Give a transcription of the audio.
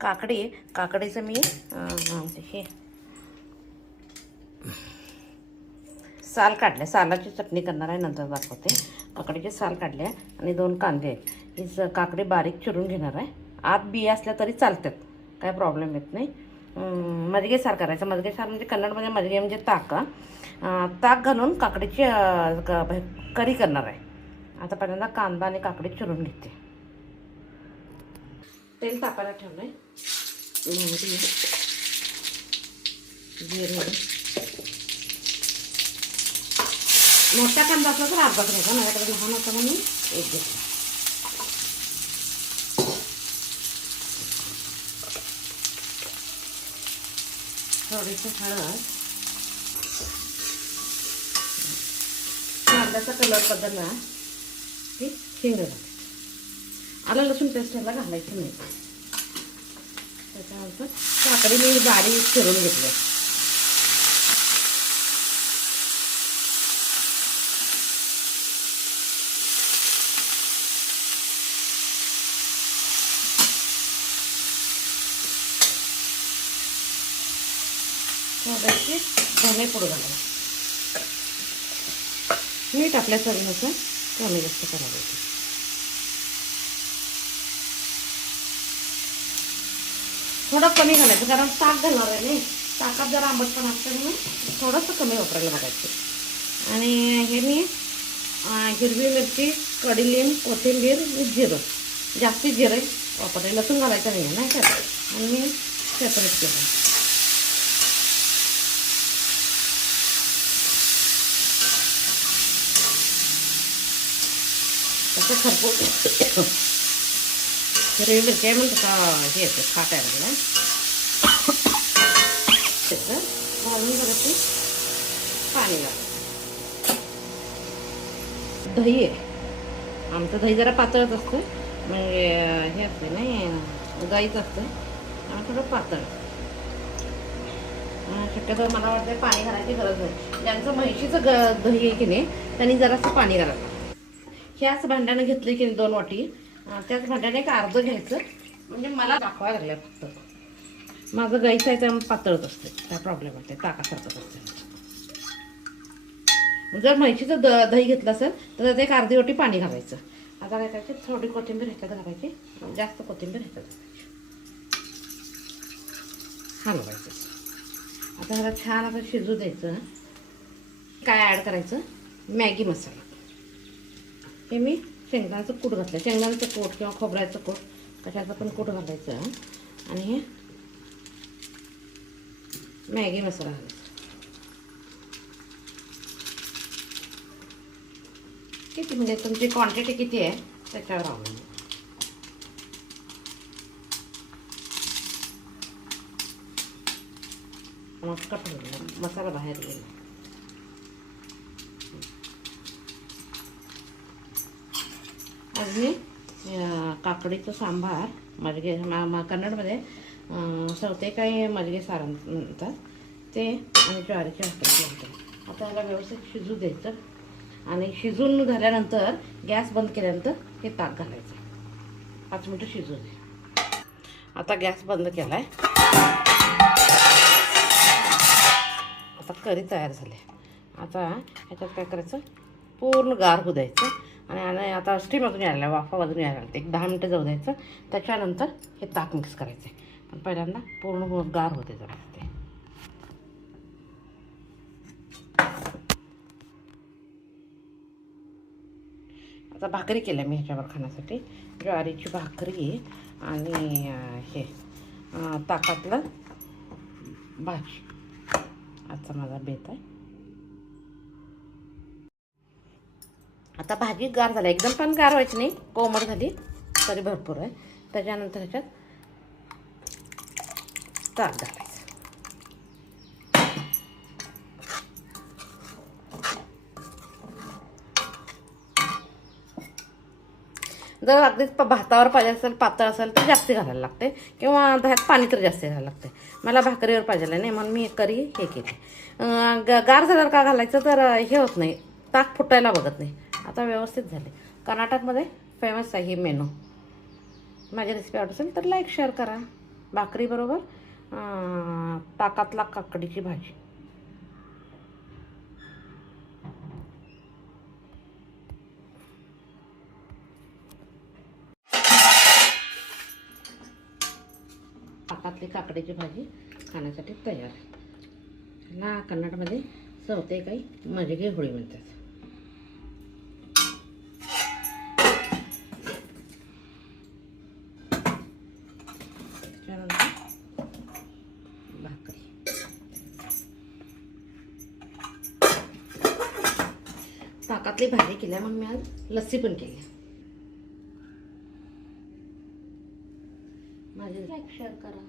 काकडीचं मी हे साल काढले, सालाची चटणी करणार आहे, नंतर दाखवते. काकडीचे साल काढले आणि 2 कांदे आहेत. ही काकडी बारीक चिरून घेणार आहे. आत बिया असल्या तरी चालतात, काय प्रॉब्लेम येत नाही. मजगे सार करायचं. मजगे सार म्हणजे कन्नडमध्ये मजगे म्हणजे ताक घालून काकडीची करी करणार आहे. आता पहिल्यांदा कांदा आणि काकडी चिरून घेते. तेल तापायला ठेवलं आहे. जिरे, मोठा कांदा असला तर अर्धा घ्यायचा, माझ्याकडे लहान होता म्हणून 1 घेतला. थोडीशी हळद, कांद्याचा कलर बदलला की हिंग घालायची. आलं लसूण पेस्ट ह्याला घालायची नाही. त्याच्यानंतर काकडी मी बारीक चिरून घेतली. थोडीशी धने पूड घालायची. मीठ आपल्या चवीनुसार कमी जास्त करायचं. थोडं कमी घालायचं कारण ताक घालणार आहे नाही. ताकात जरा आंबटपणा असतं म्हणून थोडंसं कमी वापरायला बघायचं. आणि हे मी हिरवी मिरची, कडीलिंब, कोथिंबीर, जिरं, जास्ती जिरं वापरले. लसूण घालायचं नाही आहे ना त्यात. आणि मी सेपरेट केलं. तसं खरपूस हिरवी मिरची आहे म्हणून तसा हे येतं, खाट आहे ना. त्याचं घालून जराशी पाणी घाल. दही आहे. आमचं दही जरा पातळच असतं, म्हणजे हे असते नाही, गाईच असतं आणि थोडं पातळ. शक्यतो मला वाटतं पाणी घालायची गरज नाही. ज्यांचं म्हैशीचं दही आहे की नाही त्यांनी जरासं पाणी घालायचं. ह्याच भांड्यानं घेतलं की 2 वाटी, त्याच भांड्याने एक अर्ध घ्यायचं. म्हणजे मला दाखवायला लागलं फक्त. माझं गाईचं आहे त्यामुळे पातळच असते, काय प्रॉब्लेम होते, ताकासारखंच असते. जर म्हैशीचं दही घेतलं असेल तर त्यात एक अर्धी वाटी पाणी घालायचं. आता काय करायचं, थोडी कोथिंबीर ह्याच्यात घालायची, जास्त कोथिंबीर ह्याच्यात घालायची. हलवायचं. आता ह्याला छान असं शिजू द्यायचं. काय ॲड करायचं, मॅगी मसाला. हे मी शेंगदाण्याचं कूट घातलं. शेंगदाण्याचं कूट किंवा खोबऱ्याचं कूट कशाचं पण कूट घालायचं. आणि हे मॅगी मसाला घालायचा. किती म्हणजे तुमची क्वांटिटी किती आहे त्याच्यावर अवलंबून. मस्कट होईल, मसाला बाहेर गेला. आज मी काकडीचं सांबार, मजगे कन्नडमध्ये सौतेकाई मजगे सार म्हणतात ते, आणि ज्वारीच्या भाकरी म्हणतात. आता याला व्यवस्थित शिजू द्यायचं. आणि शिजून झाल्यानंतर गॅस बंद केल्यानंतर हे ताक घालायचं. 5 मिनटं शिजू दे. आता गॅस बंद केला आहे. आता करी तयार झाली. आता ह्याच्यात काय करायचं, पूर्ण गार होऊ द्यायचं. आणि आता स्टीम अजून यायला, वाफा अजून यायला लागते. एक 10 मिनटं जाऊ द्यायचं. त्याच्यानंतर हे ताक मिक्स करायचं. पण पहिल्यांदा पूर्ण गार होते जरा ते. आता भाकरी केल्या मी ह्याच्यावर खाण्यासाठी. ज्वारीची भाकरी आणि हे ताकातलं भाजी. आजचा माझा बेत आहे. आता भाजी गार झाली, एकदम पण गार व्हायची नाही, कोमट झाली तरी भरपूर आहे. त्याच्यानंतर ह्याच्यात ताक घालायचं. जर अगदीच भातावर पाहिजे असेल, पातळ असेल तर जास्त घालायला लागते, किंवा ह्यात पाणी तर जास्त घालायला लागते. मला भाकरीवर पाहिजे नाही म्हणून मी करी हे केली. गार झाल्यावर का घालायचं तर हे होत नाही, ताक फुटायला बघत नाही. आता व्यवस्थित झाले. कर्नाटकमध्ये फेमस आहे ही मेनू. माझी रेसिपी आवडत असेल तर लाईक शेअर करा. भाकरी बरोबर ताकातला काकडीची भाजी. ताकातली काकडीची भाजी खाण्यासाठी तयार आहे. ह्याला कन्नडमध्ये सवते काही मजगे होळी म्हणतात. त्यानंतर भाकरी. ताकातली भाजी केल्या, मग मी आज लस्सी पण केली. माझे लाईक शेअर करा.